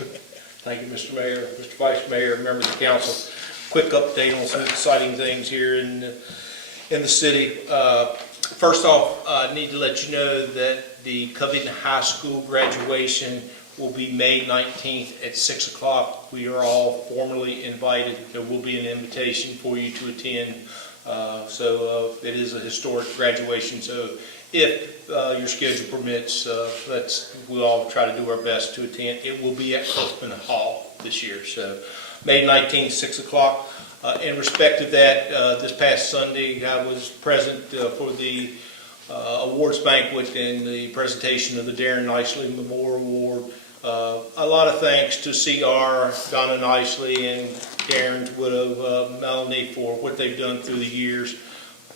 Thank you, Mr. Mayor, Mr. Vice Mayor, members of the council. Quick update on some exciting things here in the city. First off, I need to let you know that the Covington High School graduation will be May 19th at 6 o'clock. We are all formally invited. There will be an invitation for you to attend. It is a historic graduation. So if your schedule permits, we'll all try to do our best to attend. It will be at Kirkman Hall this year. So May 19th, 6 o'clock. In respect of that, this past Sunday, I was present for the awards banquet and the presentation of the Darren Nicely Memorial Award. A lot of thanks to CR, Donna Nicely, and Darren's widow, Melanie, for what they've done through the years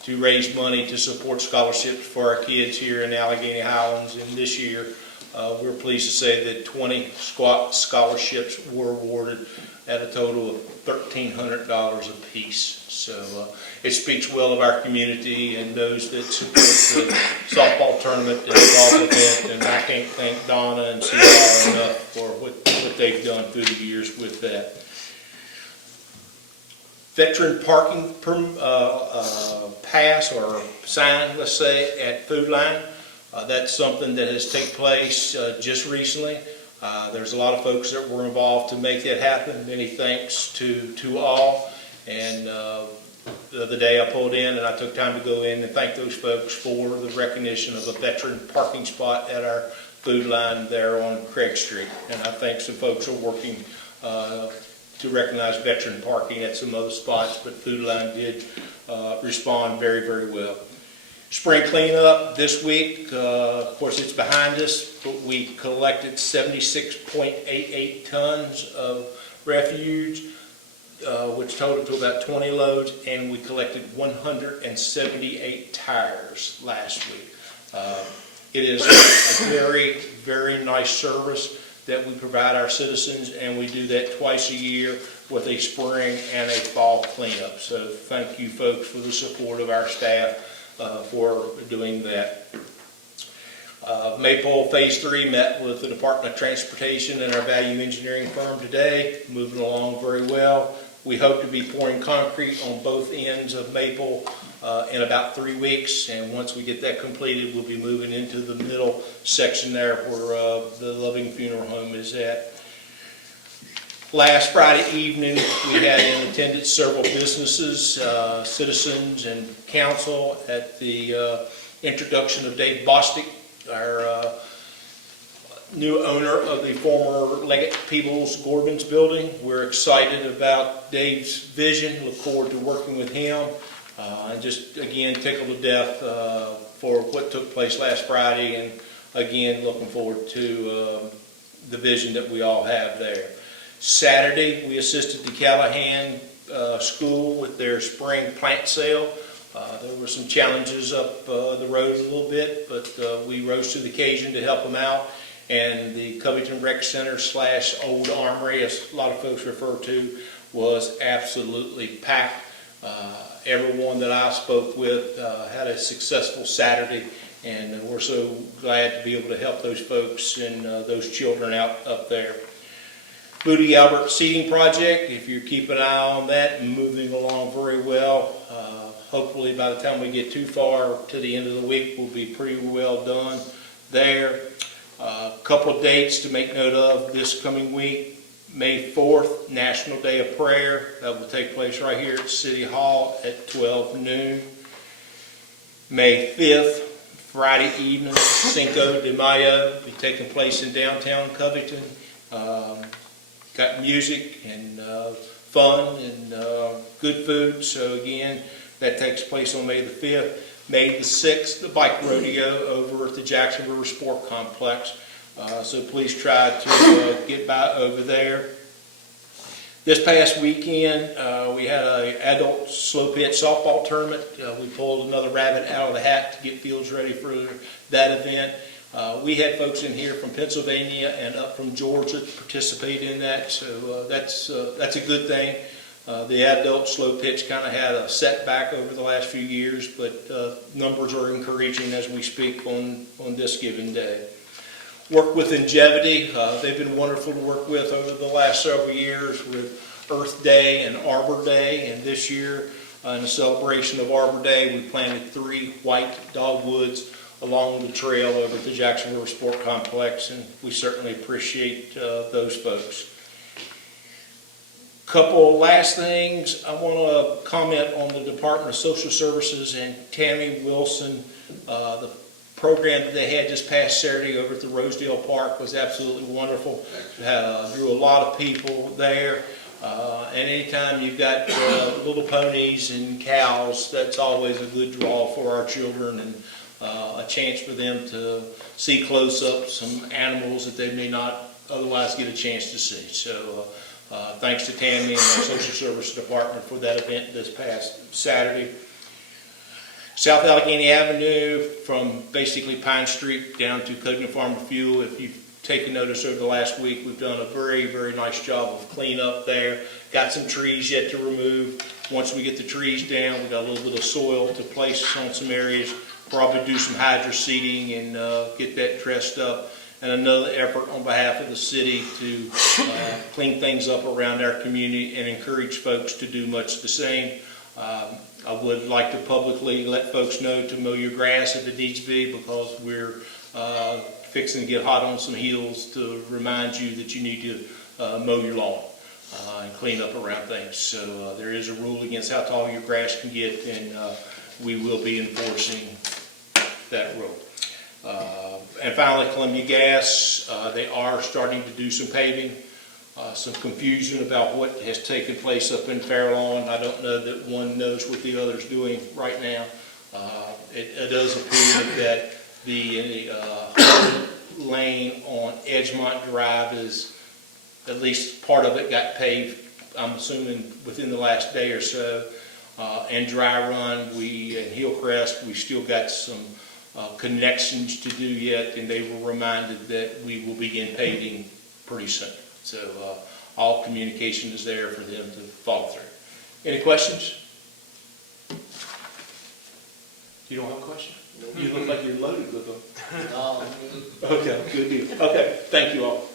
to raise money to support scholarships for our kids here in Allegheny Highlands. And this year, we're pleased to say that 20 scholarships were awarded at a total of $1,300 apiece. So it speaks well of our community and those that support the softball tournament and golf event. And I can't thank Donna and CR enough for what they've done through the years with that. Veteran parking pass or sign, let's say, at Food Line. That's something that has taken place just recently. There's a lot of folks that were involved to make that happen. Many thanks to all. And the other day I pulled in and I took time to go in and thank those folks for the recognition of a veteran parking spot at our Food Line there on Craig Street. And I think some folks are working to recognize veteran parking at some other spots, but Food Line did respond very, very well. Spring cleanup this week, of course it's behind us, but we collected 76.88 tons of refuse, which totaled to about 20 loads, and we collected 178 tires last week. It is a very, very nice service that we provide our citizens, and we do that twice a year with a spring and a fall cleanup. So thank you folks for the support of our staff for doing that. Maple Phase 3 met with the Department of Transportation and our value engineering firm today, moving along very well. We hope to be pouring concrete on both ends of Maple in about 3 weeks, and once we get that completed, we'll be moving into the middle section there where the Loving Funeral Home is at. Last Friday evening, we had in attendance several businesses, citizens, and council at the introduction of Dave Bostic, our new owner of the former Leggett Peebles Gordon's building. We're excited about Dave's vision, look forward to working with him, and just again tickled to death for what took place last Friday, and again looking forward to the vision that we all have there. Saturday, we assisted the Callahan School with their spring plant sale. There were some challenges up the road a little bit, but we rose to the occasion to help them out. And the Covington Rec Center / Old Armory, as a lot of folks refer to, was absolutely packed. Everyone that I spoke with had a successful Saturday, and we're so glad to be able to help those folks and those children out up there. Booty Albert Seating Project, if you keep an eye on that, moving along very well. Hopefully by the time we get too far to the end of the week, we'll be pretty well done there. A couple of dates to make note of this coming week. May 4th, National Day of Prayer. That will take place right here at City Hall at 12 noon. May 5th, Friday evening, Cinco de Mayo, will be taking place in downtown Covington. Got music and fun and good food. So again, that takes place on May the 5th. May the 6th, the bike rodeo over at the Jackson River Sport Complex. So please try to get by over there. This past weekend, we had an adult slow pitch softball tournament. We pulled another rabbit out of the hat to get fields ready for that event. We had folks in here from Pennsylvania and up from Georgia to participate in that, so that's a good thing. The adult slow pitch kind of had a setback over the last few years, but numbers are encouraging as we speak on this given day. Work with Longevity. They've been wonderful to work with over the last several years with Earth Day and Arbor Day. And this year, in the celebration of Arbor Day, we planted 3 white dogwoods along the trail over at the Jackson River Sport Complex, and we certainly appreciate those folks. Couple last things. I want to comment on the Department of Social Services and Tammy Wilson. The program that they had this past Saturday over at the Rosedale Park was absolutely wonderful. Drew a lot of people there. And anytime you've got little ponies and cows, that's always a good draw for our children, and a chance for them to see close up some animals that they may not otherwise get a chance to see. So thanks to Tammy and our Social Service Department for that event this past Saturday. South Allegheny Avenue from basically Pine Street down to Covington Farm to Fuel. If you've taken notice over the last week, we've done a very, very nice job of cleanup there. Got some trees yet to remove. Once we get the trees down, we've got a little bit of soil to place on some areas. Probably do some hydro seeding and get that dressed up. And another effort on behalf of the city to clean things up around our community and encourage folks to do much the same. I would like to publicly let folks know to mow your grass if it needs to be, because we're fixing to get hot on some heels to remind you that you need to mow your lawn and clean up around things. So there is a rule against how tall your grass can get, and we will be enforcing that rule. And finally, Columbia Gas, they are starting to do some paving. Some confusion about what has taken place up in Fairlawn. I don't know that one knows what the other's doing right now. It does appear that the lane on Edgemont Drive is, at least part of it got paved, I'm assuming within the last day or so. And Dry Run, and Hillcrest, we still got some connections to do yet, and they were reminded that we will begin paving pretty soon. So all communication is there for them to follow through. Any questions? You don't have a question? You look like you're loaded with them. Okay, good deal. Okay, thank you all.